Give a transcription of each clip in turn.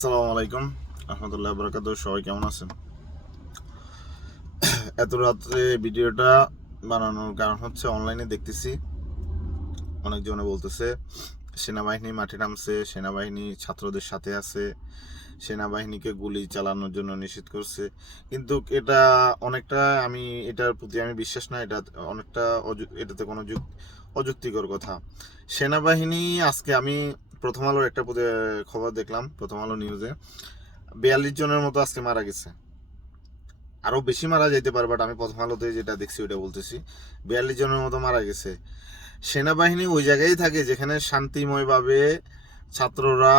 আসসালামু আলাইকুম রহমতুল্লাহ বরকাতুহ। সবাই কেমন আছেন? এত রাত্রে ভিডিওটা বানানোর কারণ হচ্ছে অনলাইনে দেখতেছি অনেকজনে বলতেছে সেনাবাহিনী মাঠে নামছে, সেনাবাহিনী ছাত্রদের সাথে আছে, সেনাবাহিনীকে গুলি চালানোর জন্য নিষেধ করছে। কিন্তু এটা অনেকটা এটার প্রতি আমি বিশ্বাস না। এটা অনেকটা এটাতে কোনো অযুক্তিকর কথা। সেনাবাহিনী আজকে আমি প্রথম আলোর একটা খবর দেখলাম, প্রথম আলো নিউজে 42 জনের মতো আজকে মারা গেছে। আরো বেশি মারা যেতে পারে, বাট আমি প্রথম আলোতে যেটা দেখছি ওইটা বলতেছি। 42 জনের মতো মারা গেছে। সেনাবাহিনী ওই জায়গায় থাকে যেখানে শান্তিময়ভাবে ছাত্ররা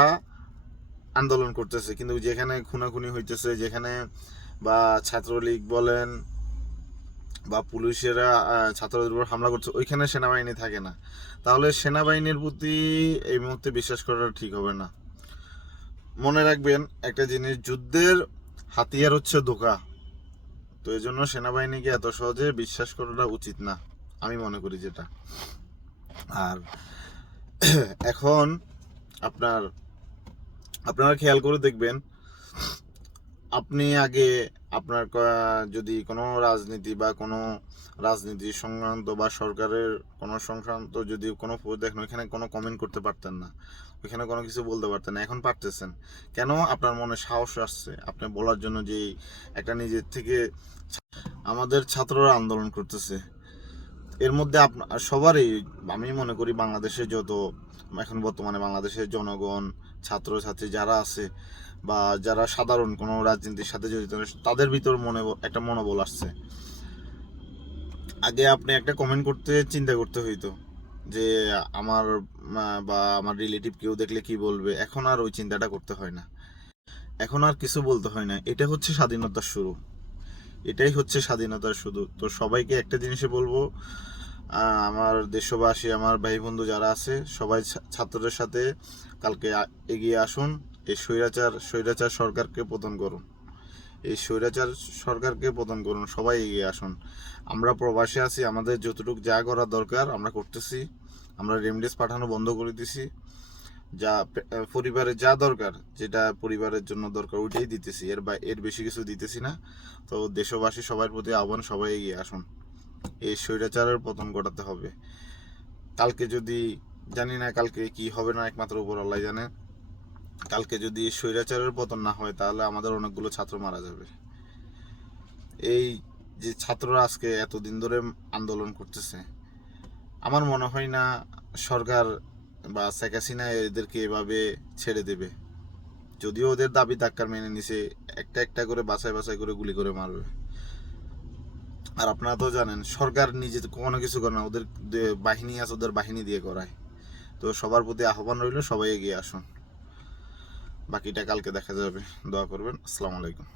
আন্দোলন করতেছে, কিন্তু যেখানে খুনাখুনি হইতেছে, যেখানে বা ছাত্রলীগ বলেন বা পুলিশেরা ছাত্রদের উপর হামলা করছে, ওইখানে সেনাবাহিনী থাকে না। তাহলে সেনাবাহিনীর প্রতি এই মুহূর্তে বিশ্বাস করাটা ঠিক হবে না। মনে রাখবেন একটা জিনিস, যুদ্ধের হাতিয়ার হচ্ছে ধোঁকা। তো এই জন্য সেনাবাহিনীকে এত সহজে বিশ্বাস করাটা উচিত না, আমি মনে করি যেটা। আর এখন আপনার আপনারা খেয়াল করে দেখবেন, আপনি আগে আপনার যদি কোনো রাজনীতি বা কোনো রাজনীতি সংক্রান্ত বা সরকারের কোনো সংক্রান্ত যদি কোনো পোস্ট দেখেন, ওইখানে কোনো কমেন্ট করতে পারতেন না, ওইখানে কোনো কিছু বলতে পারতেন না। এখন পারতেছেন কেন? আপনার মনে সাহস আসছে আপনি বলার জন্য যে একটা নিজের থেকে আমাদের ছাত্ররা আন্দোলন করতেছে। এর মধ্যে সবারই, আমি মনে করি বাংলাদেশে যত এখন বর্তমানে বাংলাদেশের জনগণ, ছাত্রছাত্রী যারা আছে বা যারা সাধারণ কোনো রাজনীতির সাথে জড়িত, তাদের ভিতর একটা মনোবল আসছে। আগে আপনি একটা কমেন্ট করতে চিন্তা করতে হইতো যে আমার বা আমার রিলেটিভ কেউ দেখলে কি বলবে। এখন আর ওই চিন্তাটা করতে হয় না, এখন আর কিছু বলতে হয় না। এটা হচ্ছে স্বাধীনতার শুরু, এটাই হচ্ছে স্বাধীনতার শুরু। তো সবাইকে একটা জিনিসে বলবো, আমার দেশবাসী, আমার ভাই বন্ধু যারা আছে, সবাই ছাত্রদের সাথে কালকে এগিয়ে আসুন। এই স্বৈরাচার সরকারকে পতন করুন, এই স্বৈরাচার সরকারকে পতন করুন। সবাই এগিয়ে আসুন। আমরা প্রবাসে আছি, আমাদের যতটুকু যা করা দরকার আমরা করতেছি। আমরা রেমিডিস পাঠানো বন্ধ করে দিছি। যা পরিবারের যা দরকার, যেটা পরিবারের জন্য দরকার, ওইটাই দিতেছি। এর বেশি কিছু দিতেছি না। তো দেশবাসী সবার প্রতি আহ্বান, সবাই এগিয়ে আসুন। এই স্বৈরাচারের পতন ঘটাতে হবে। কালকে যদি, জানি না কালকে কি হবে, না একমাত্র উপর আল্লাহ জানে। কালকে যদি স্বৈরাচারের পতন না হয়, তাহলে আমাদের অনেকগুলো ছাত্র মারা যাবে। এই যে ছাত্ররা আজকে এতদিন ধরে আন্দোলন করতেছে, আমার মনে হয় না সরকার বা শেখ হাসিনা এদেরকে এভাবে ছেড়ে দেবে। যদিও ওদের দাবি ধাক্কার মেনে নিছে, একটা একটা করে বাছাই বাছাই করে গুলি করে মারবে। আর আপনারা তো জানেন সরকার নিজে কোনো কিছু করে না, ওদের বাহিনী আছে, ওদের বাহিনী দিয়ে করায়। তো সবার প্রতি আহ্বান রইল, সবাই এগিয়ে আসুন। বাকিটা কালকে দেখা যাবে। দোয়া করবেন। আসসালামু আলাইকুম।